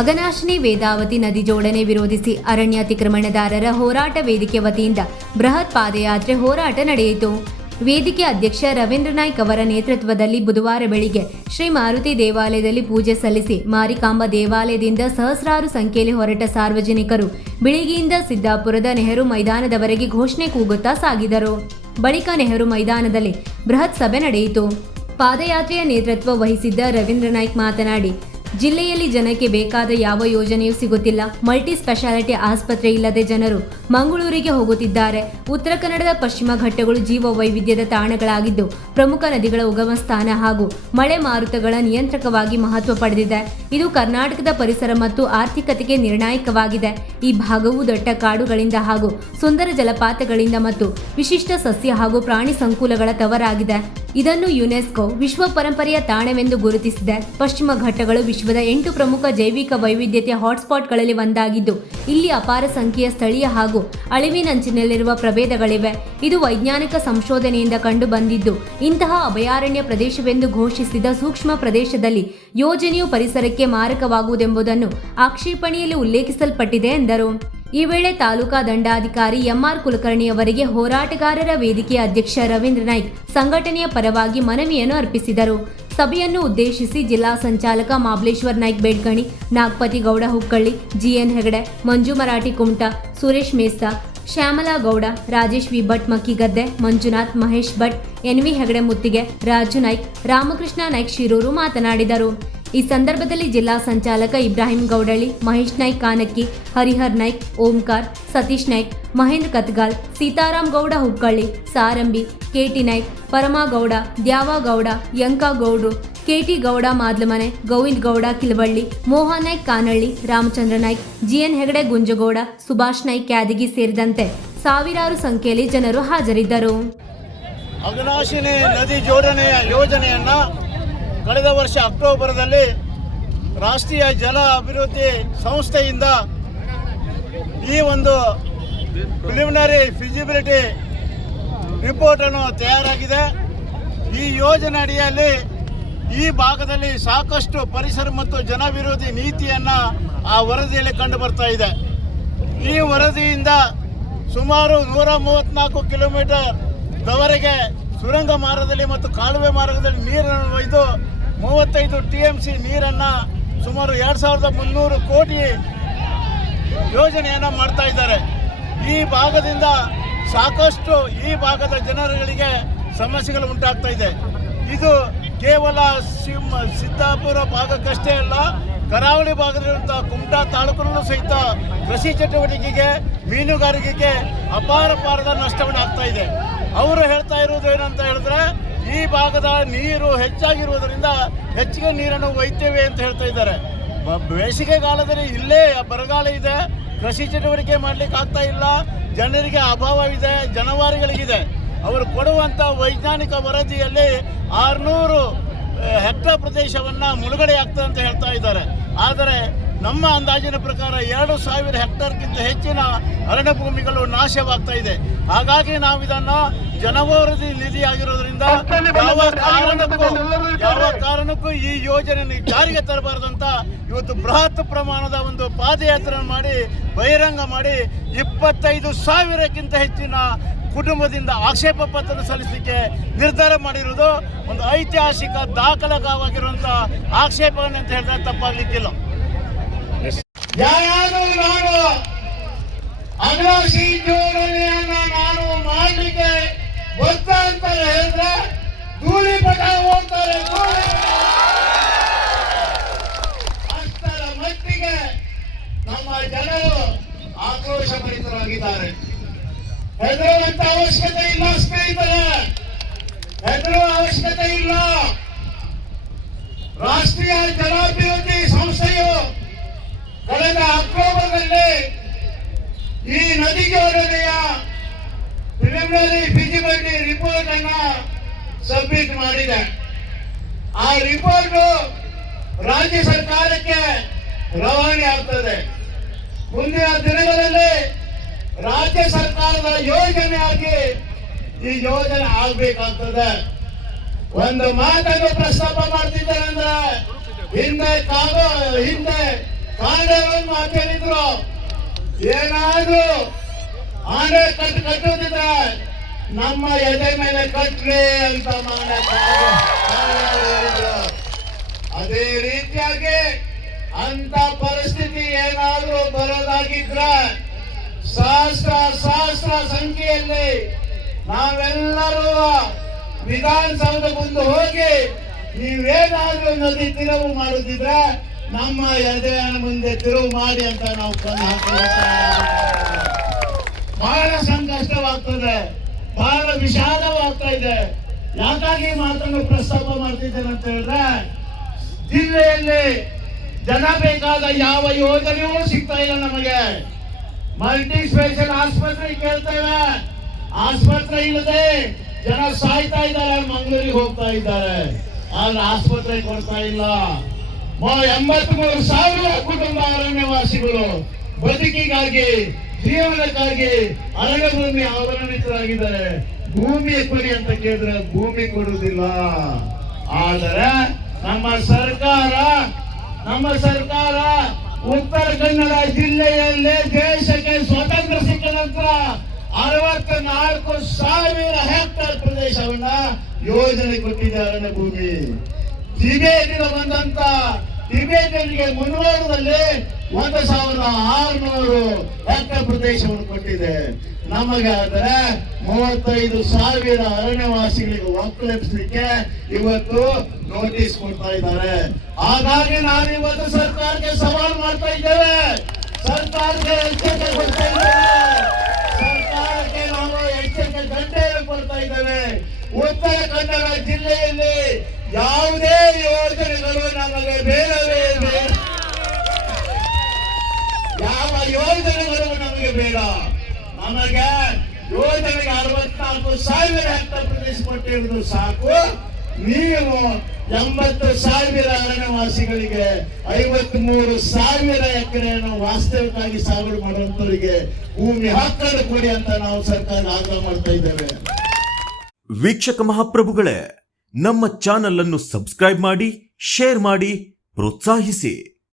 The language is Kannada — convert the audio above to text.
ಅಘನಾಶಿನಿ ವೇದಾವತಿ ನದಿ ಜೋಡಣೆ ವಿರೋಧಿಸಿ ಅರಣ್ಯ ಅತಿಕ್ರಮಣದಾರರ ಹೋರಾಟ ವೇದಿಕೆ ವತಿಯಿಂದ ಬೃಹತ್ ಪಾದಯಾತ್ರೆ ಹೋರಾಟ ನಡೆಯಿತು. ವೇದಿಕೆ ಅಧ್ಯಕ್ಷ ರವೀಂದ್ರ ನಾಯ್ಕ್ ಅವರ ನೇತೃತ್ವದಲ್ಲಿ ಬುಧವಾರ ಬೆಳಿಗ್ಗೆ ಶ್ರೀ ಮಾರುತಿ ದೇವಾಲಯದಲ್ಲಿ ಪೂಜೆ ಸಲ್ಲಿಸಿ ಮಾರಿಕಾಂಬ ದೇವಾಲಯದಿಂದ ಸಹಸ್ರಾರು ಸಂಖ್ಯೆಯಲ್ಲಿ ಹೊರಟ ಸಾರ್ವಜನಿಕರು ಬಿಳಿಗಿಯಿಂದ ಸಿದ್ದಾಪುರದ ನೆಹರು ಮೈದಾನದವರೆಗೆ ಘೋಷಣೆ ಕೂಗುತ್ತಾ ಸಾಗಿದರು. ಬಳಿಕ ನೆಹರು ಮೈದಾನದಲ್ಲಿ ಬೃಹತ್ ಸಭೆ ನಡೆಯಿತು. ಪಾದಯಾತ್ರೆಯ ನೇತೃತ್ವ ವಹಿಸಿದ್ದ ರವೀಂದ್ರ ನಾಯ್ಕ್ ಮಾತನಾಡಿ, ಜಿಲ್ಲೆಯಲ್ಲಿ ಜನಕ್ಕೆ ಬೇಕಾದ ಯಾವ ಯೋಜನೆಯೂ ಸಿಗುತ್ತಿಲ್ಲ. ಮಲ್ಟಿ ಸ್ಪೆಷಾಲಿಟಿ ಆಸ್ಪತ್ರೆ ಇಲ್ಲದೆ ಜನರು ಮಂಗಳೂರಿಗೆ ಹೋಗುತ್ತಿದ್ದಾರೆ. ಉತ್ತರ ಕನ್ನಡದ ಪಶ್ಚಿಮ ಘಟ್ಟಗಳು ಜೀವ ವೈವಿಧ್ಯದ ತಾಣಗಳಾಗಿದ್ದು ಪ್ರಮುಖ ನದಿಗಳ ಉಗಮ ಸ್ಥಾನ ಹಾಗೂ ಮಳೆ ಮಾರುತಗಳ ನಿಯಂತ್ರಕವಾಗಿ ಮಹತ್ವ ಪಡೆದಿದೆ. ಇದು ಕರ್ನಾಟಕದ ಪರಿಸರ ಮತ್ತು ಆರ್ಥಿಕತೆಗೆ ನಿರ್ಣಾಯಕವಾಗಿದೆ. ಈ ಭಾಗವು ದಟ್ಟ ಕಾಡುಗಳಿಂದ ಹಾಗೂ ಸುಂದರ ಜಲಪಾತಗಳಿಂದ ಮತ್ತು ವಿಶಿಷ್ಟ ಸಸ್ಯ ಹಾಗೂ ಪ್ರಾಣಿ ಸಂಕುಲಗಳ ತವರಾಗಿದೆ. ಇದನ್ನು ಯುನೆಸ್ಕೋ ವಿಶ್ವ ಪರಂಪರೆಯ ತಾಣವೆಂದು ಗುರುತಿಸಿದೆ. ಪಶ್ಚಿಮ ಘಟ್ಟಗಳು ವಿಶ್ವದ 8 ಪ್ರಮುಖ ಜೈವಿಕ ವೈವಿಧ್ಯತೆಯ ಹಾಟ್ಸ್ಪಾಟ್ಗಳಲ್ಲಿ ಒಂದಾಗಿದ್ದು ಇಲ್ಲಿ ಅಪಾರ ಸಂಖ್ಯೆಯ ಸ್ಥಳೀಯ ಹಾಗೂ ಅಳಿವಿನಂಚಿನಲ್ಲಿರುವ ಪ್ರಭೇದಗಳಿವೆ. ಇದು ವೈಜ್ಞಾನಿಕ ಸಂಶೋಧನೆಯಿಂದ ಕಂಡು ಬಂದಿದ್ದು ಇಂತಹ ಅಭಯಾರಣ್ಯ ಪ್ರದೇಶವೆಂದು ಘೋಷಿಸಿದ ಸೂಕ್ಷ್ಮ ಪ್ರದೇಶದಲ್ಲಿ ಯೋಜನೆಯು ಪರಿಸರಕ್ಕೆ ಮಾರಕವಾಗುವುದೆಂಬುದನ್ನು ಆಕ್ಷೇಪಣೆಯಲ್ಲಿ ಉಲ್ಲೇಖಿಸಲ್ಪಟ್ಟಿದೆ ಎಂದರು. ಈ ವೇಳೆ ತಾಲೂಕಾ ದಂಡಾಧಿಕಾರಿ ಎಂಆರ್ ಕುಲಕರ್ಣಿ ಅವರಿಗೆ ಹೋರಾಟಗಾರರ ವೇದಿಕೆಯ ಅಧ್ಯಕ್ಷ ರವೀಂದ್ರ ನಾಯ್ಕ್ ಸಂಘಟನೆಯ ಪರವಾಗಿ ಮನವಿಯನ್ನು ಅರ್ಪಿಸಿದರು. ಸಭೆಯನ್ನು ಉದ್ದೇಶಿಸಿ ಜಿಲ್ಲಾ ಸಂಚಾಲಕ ಮಾಬ್ಲೇಶ್ವರ್ ನಾಯ್ಕ್ ಬೇಡ್ಕಣಿ, ನಾಗಪತಿ ಗೌಡ ಹುಕ್ಕಳ್ಳಿ, ಜಿಎನ್ ಹೆಗಡೆ, ಮಂಜು ಮರಾಠಿ ಕುಮಟಾ, ಸುರೇಶ್ ಮೇಸ್ತಾ, ಶ್ಯಾಮಲಾ ಗೌಡ, ರಾಜೇಶ್ ವಿ ಭಟ್ ಮಕ್ಕಿಗದ್ದೆ, ಮಂಜುನಾಥ್, ಮಹೇಶ್ ಭಟ್, ಎನ್ವಿ ಹೆಗಡೆ ಮುತ್ತಿಗೆ, ರಾಜು ನಾಯ್ಕ್, ರಾಮಕೃಷ್ಣ ನಾಯ್ಕ್ ಶಿರೂರು ಮಾತನಾಡಿದರು. ಈ ಸಂದರ್ಭದಲ್ಲಿ ಜಿಲ್ಲಾ ಸಂಚಾಲಕ ಇಬ್ರಾಹಿಂ ಗೌಡಳ್ಳಿ, ಮಹೇಶ್ ನಾಯ್ಕ್ ಕಾನಕ್ಕಿ, ಹರಿಹರ್ ನಾಯ್ಕ್, ಓಂಕಾರ್, ಸತೀಶ್ ನಾಯ್ಕ್, ಮಹೇಂದ್ರ ಕತ್ಗಾಲ್, ಸೀತಾರಾಮ್ ಗೌಡ ಹುಕ್ಕಳ್ಳಿ, ಸಾರಂಬಿ, ಕೆಟಿ ನಾಯ್ಕ್, ಪರಮಾಗೌಡ, ದ್ಯಾವಗೌಡ, ಯಂಕಗೌಡ್ರು, ಕೆಟಿ ಗೌಡ ಮಾದ್ಲಮನೆ, ಗೋವಿಂದ್ ಗೌಡ ಕಿಲವಳ್ಳಿ, ಮೋಹನ್ ನಾಯ್ಕ್ ಕಾನಳ್ಳಿ, ರಾಮಚಂದ್ರ ನಾಯ್ಕ್, ಜಿಎನ್ ಹೆಗಡೆ ಗುಂಜಗೌಡ, ಸುಭಾಷ್ ನಾಯ್ಕ್ ಕ್ಯಾದಗಿ ಸೇರಿದಂತೆ ಸಾವಿರಾರು ಸಂಖ್ಯೆಯಲ್ಲಿ ಜನರು ಹಾಜರಿದ್ದರು. ಅಘನಾಶಿನಿ ನದಿ ಜೋಡಣೆಯ ಯೋಜನೆಯನ್ನ ಕಳೆದ ವರ್ಷ ಅಕ್ಟೋಬರ್ದಲ್ಲಿ ರಾಷ್ಟ್ರೀಯ ಜಲ ಅಭಿವೃದ್ಧಿ ಸಂಸ್ಥೆಯಿಂದ ಈ ಒಂದು ಪ್ರಿಲಿಮಿನರಿ ಫಿಸಿಬಿಲಿಟಿ ರಿಪೋರ್ಟ್ ಅನ್ನು ತಯಾರಾಗಿದೆ. ಈ ಯೋಜನೆ ಅಡಿಯಲ್ಲಿ ಈ ಭಾಗದಲ್ಲಿ ಸಾಕಷ್ಟು ಪರಿಸರ ಮತ್ತು ಜನ ವಿರೋಧಿ ನೀತಿಯನ್ನ ಆ ವರದಿಯಲ್ಲಿ ಕಂಡು ಬರ್ತಾ ಇದೆ. ಈ ವರದಿಯಿಂದ ಸುಮಾರು 134 ಕಿಲೋಮೀಟರ್ ದವರೆಗೆ ಸುರಂಗ ಮಾರ್ಗದಲ್ಲಿ ಮತ್ತು ಕಾಲುವೆ ಮಾರ್ಗದಲ್ಲಿ ನೀರನ್ನು ಒಯ್ದು 35 TMC ನೀರನ್ನು ಸುಮಾರು 2300 ಕೋಟಿ ಯೋಜನೆಯನ್ನು ಮಾಡ್ತಾ ಇದ್ದಾರೆ. ಈ ಭಾಗದಿಂದ ಸಾಕಷ್ಟು ಈ ಭಾಗದ ಜನರುಗಳಿಗೆ ಸಮಸ್ಯೆಗಳು ಉಂಟಾಗ್ತಾ ಇದೆ. ಇದು ಕೇವಲ ಸಿದ್ದಾಪುರ ಭಾಗಕ್ಕಷ್ಟೇ ಅಲ್ಲ, ಕರಾವಳಿ ಭಾಗದಲ್ಲಿರುವಂತಹ ಕುಮಟಾ ತಾಲೂಕಿನಲ್ಲೂ ಸಹಿತ ಕೃಷಿ ಚಟುವಟಿಕೆಗೆ, ಮೀನುಗಾರಿಕೆಗೆ ಅಪಾರ ನಷ್ಟವನ್ನು ಆಗ್ತಾ ಇದೆ. ಅವರು ಹೇಳ್ತಾ ಇರುವುದು ಏನಂತ ಹೇಳಿದ್ರೆ, ಈ ಭಾಗದ ನೀರು ಹೆಚ್ಚಾಗಿರುವುದರಿಂದ ಹೆಚ್ಚಿಗೆ ನೀರನ್ನು ಒಯ್ತೇವೆ ಅಂತ ಹೇಳ್ತಾ ಇದ್ದಾರೆ. ಬೇಸಿಗೆ ಕಾಲದಲ್ಲಿ ಇಲ್ಲೇ ಬರಗಾಲ ಇದೆ, ಕೃಷಿ ಚಟುವಟಿಕೆ ಮಾಡಲಿಕ್ಕೆ ಆಗ್ತಾ ಇಲ್ಲ, ಜನರಿಗೆ ಅಭಾವ ಇದೆ, ಜನವಾರಿಗಳಿಗಿದೆ. ಅವರು ಕೊಡುವಂಥ ವೈಜ್ಞಾನಿಕ ವರದಿಯಲ್ಲಿ 600 ಹೆಕ್ಟೇರ್ ಪ್ರದೇಶವನ್ನು ಮುಳುಗಡೆ ಆಗ್ತದೆ ಅಂತ ಹೇಳ್ತಾ ಇದ್ದಾರೆ. ಆದರೆ ನಮ್ಮ ಅಂದಾಜಿನ ಪ್ರಕಾರ 2000 ಹೆಕ್ಟೇರ್ಗಿಂತ ಹೆಚ್ಚಿನ ಅರಣ್ಯ ಭೂಮಿಗಳು ನಾಶವಾಗ್ತಾ ಇದೆ. ಹಾಗಾಗಿ ನಾವು ಇದನ್ನು ಜನವರದಿ ನಿಧಿ ಆಗಿರೋದ್ರಿಂದ ಯಾವ ಕಾರಣಕ್ಕೂ ಈ ಯೋಜನೆ ಜಾರಿಗೆ ತರಬಾರ್ದಂತ ಇವತ್ತು ಬೃಹತ್ ಪ್ರಮಾಣದ ಒಂದು ಪಾದಯಾತ್ರೆ ಮಾಡಿ ಬಹಿರಂಗ ಮಾಡಿ 25,000ಕ್ಕಿಂತ ಹೆಚ್ಚಿನ ಕುಟುಂಬದಿಂದ ಆಕ್ಷೇಪ ಪತ್ರ ಸಲ್ಲಿಸಲಿಕ್ಕೆ ನಿರ್ಧಾರ ಮಾಡಿರುವುದು ಒಂದು ಐತಿಹಾಸಿಕ ದಾಖಲಾಗಿರುವಂಥ ಆಕ್ಷೇಪನೆ ಅಂತ ಹೇಳಿದ್ರೆ ತಪ್ಪಾಗಲಿಕ್ಕಿಲ್ಲ. ನಾನು ಅಘನಾಶಿನಿ ಜೋಡಣೆಯನ್ನ ನಾನು ಮಾಡಲಿಕ್ಕೆ ಗೊತ್ತ ಅಂತ ಹೇಳಿದ್ರೆ ಧೂಳಿಪಟ ಹೋಗ್ತಾರೆ. ಅಷ್ಟರ ಮಟ್ಟಿಗೆ ನಮ್ಮ ಜನರು ಆಕ್ರೋಶ ಭರಿತರಾಗಿದ್ದಾರೆ. ಹೆದರುವಂತ ಅವಶ್ಯಕತೆ ಇಲ್ಲ ಸ್ನೇಹಿತರೆ, ಹೆದರುವ ಅವಶ್ಯಕತೆ ಇಲ್ಲ. ರಾಷ್ಟ್ರೀಯ ಜಲಾಭಿವೃದ್ಧಿ ಸಂಸ್ಥೆಯು ಕಳೆದ ಅಕ್ಟೋಬರ್ನಲ್ಲಿ ಈ ನದಿ ಜೋಡಣೆಯ ಪ್ರಿಲಿಮಿನರಿ ಫಿಸಿಬಿಲಿಟಿ ರಿಪೋರ್ಟ್ ಅನ್ನ ಸಬ್ಮಿಟ್ ಮಾಡಿದೆ. ಆ ರಿಪೋರ್ಟ್ ರಾಜ್ಯ ಸರ್ಕಾರಕ್ಕೆ ರವಾನೆ ಆಗ್ತದೆ. ಮುಂದಿನ ದಿನಗಳಲ್ಲಿ ರಾಜ್ಯ ಸರ್ಕಾರದ ಯೋಜನೆಯಾಗಿ ಈ ಯೋಜನೆ ಆಗ್ಬೇಕಾಗ್ತದೆ. ಒಂದು ಮಾತನ್ನು ಪ್ರಸ್ತಾಪ ಮಾಡ್ತಿದ್ದಾರೆ ಅಂದ್ರೆ ಹಿಂದೆ ಕಾಂಡವನ್ನು ಹಾಕಿದ್ರು. ಏನಾದ್ರು ಆನೆ ಕಟ್ಟುತ್ತಿದ್ರೆ ನಮ್ಮ ಎದೆ ಮೇಲೆ ಕಟ್ಲಿ ಅಂತ ಮಾನ್ಯ ಹೇಳಿದ್ರು. ಅದೇ ರೀತಿಯಾಗಿ ಅಂತ ಪರಿಸ್ಥಿತಿ ಏನಾದ್ರೂ ಬರೋದಾಗಿದ್ರೆ ಸಹಸ್ರ ಸಂಖ್ಯೆಯಲ್ಲಿ ನಾವೆಲ್ಲರೂ ವಿಧಾನಸೌಧ ಮುಂದೆ ಹೋಗಿ ನೀವೇನಾದ್ರೂ ನದಿ ತಿರುವು ಮಾಡುತ್ತಿದ್ರೆ ನಮ್ಮ ಎದೆಯ ಮುಂದೆ ತಿರುವು ಮಾಡಿ ಅಂತ ನಾವು ಬಹಳ ಸಂಕಷ್ಟವಾಗ್ತದೆ, ಬಹಳ ವಿಷಾದವಾಗ್ತಾ ಇದೆ. ಯಾಕಾಗಿ ಮಾತನ್ನು ಪ್ರಸ್ತಾಪ ಮಾಡ್ತಿದ್ದೇನೆ ಅಂತ ಹೇಳಿದ್ರೆ, ಜಿಲ್ಲೆಯಲ್ಲಿ ಜನ ಬೇಕಾದ ಯಾವ ಯೋಜನೆಯೂ ಸಿಗ್ತಾ ಇಲ್ಲ ನಮಗೆ. ಮಲ್ಟಿ ಸ್ಪೆಷಲ್ ಆಸ್ಪತ್ರೆ ಕೇಳ್ತೇವೆ, ಆಸ್ಪತ್ರೆ ಇಲ್ಲದೆ ಜನ ಸಾಯ್ತಾ ಇದ್ದಾರೆ, ಮಂಗಳೂರಿಗೆ ಹೋಗ್ತಾ ಇದ್ದಾರೆ, ಆದ್ರೆ ಆಸ್ಪತ್ರೆ ಕೊಡ್ತಾ ಇಲ್ಲ. 83,000 ಕುಟುಂಬ ಅರಣ್ಯವಾಸಿಗಳು ಬದುಕಿಗಾಗಿ ಜೀವನಕ್ಕಾಗಿ ಅರಣ್ಯ ಭೂಮಿ ಅವಲಂಬಿತರಾಗಿದ್ದಾರೆ. ಭೂಮಿ ಕೊಡಿ ಅಂತ ಕೇಳಿದ್ರೆ ಭೂಮಿ ಕೊಡುವುದಿಲ್ಲ. ಆದರೆ ನಮ್ಮ ಸರ್ಕಾರ ಉತ್ತರ ಕನ್ನಡ ಜಿಲ್ಲೆಯಲ್ಲೇ ದೇಶಕ್ಕೆ ಸ್ವಾತಂತ್ರ್ಯ ಸಿಕ್ಕ ನಂತರ 64,000 ಹೆಕ್ಟೇರ್ ಪ್ರದೇಶವನ್ನ ಯೋಜನೆ ಕೊಟ್ಟಿದೆ ಅರಣ್ಯ ಭೂಮಿ. ಟಿಬೇಟಿನ ಬಂದಂತ ಟಿಬೇಟನ್ಗೆ ಮುನ್ನೋಟದಲ್ಲಿ 1,600 ಹೆಕ್ಟೇರ್ ಪ್ರದೇಶವನ್ನು ಕೊಟ್ಟಿದೆ. ನಮಗೆ ಆದರೆ 35,000 ಅರಣ್ಯವಾಸಿಗಳಿಗೆ ಒಕ್ಕಲೆಬ್ಸಲಿಕ್ಕೆ ಇವತ್ತು ನೋಟಿಸ್ ಕೊಡ್ತಾ ಇದ್ದಾರೆ. ಹಾಗಾಗಿ ನಾವು ಇವತ್ತು ಸರ್ಕಾರಕ್ಕೆ ಸವಾಲು ಮಾಡ್ತಾ ಇದ್ದೇವೆ, ಸರ್ಕಾರಕ್ಕೆ ಎಚ್ಚರಿಕೆ ಕೊಡ್ತಾ ಇದ್ದೇವೆ, ಸರ್ಕಾರಕ್ಕೆ ನಾವು ಎಚ್ಚರಿಕೆ ಗಂಟೆಯನ್ನು ಕೊಡ್ತಾ ಇದ್ದೇವೆ. ಉತ್ತರ ಕನ್ನಡ ಜಿಲ್ಲೆಯಲ್ಲಿ ಯಾವುದೇ ಯೋಜನೆಗಳು ನಮಗೆ ಬೇಡವೇ ಬೇಡ, ಯಾವ ಯೋಜನೆಗಳು ನಮಗೆ ಬೇಡ. ನಮಗೆ ಯೋಜನೆಗೆ 64,000 ಹೆಕ್ಟೇರ್ ಪ್ರದೇಶ ಕೊಟ್ಟಿರುವುದು ಸಾಕು. ನೀವು 80,000 ಅರಣ್ಯವಾಸಿಗಳಿಗೆ 53,000 ಎಕರೆಯನ್ನು ವಾಸ್ತವಿಕವಾಗಿ ಸಾಗುವಳಿ ಮಾಡುವಂತವರಿಗೆ ಭೂಮಿ ಹಕ್ಕನ್ನು ಕೊಡಿ ಅಂತ ನಾವು ಸರ್ಕಾರ ಆಗ್ರಹ ಮಾಡ್ತಾ ಇದ್ದೇವೆ. ವೀಕ್ಷಕ ಮಹಾಪ್ರಭುಗಳೇ, ನಮ್ಮ ಚಾನಲ್ ಅನ್ನು ಸಬ್ಸ್ಕ್ರೈಬ್ ಮಾಡಿ, ಶೇರ್ ಮಾಡಿ, ಪ್ರೋತ್ಸಾಹಿಸಿ.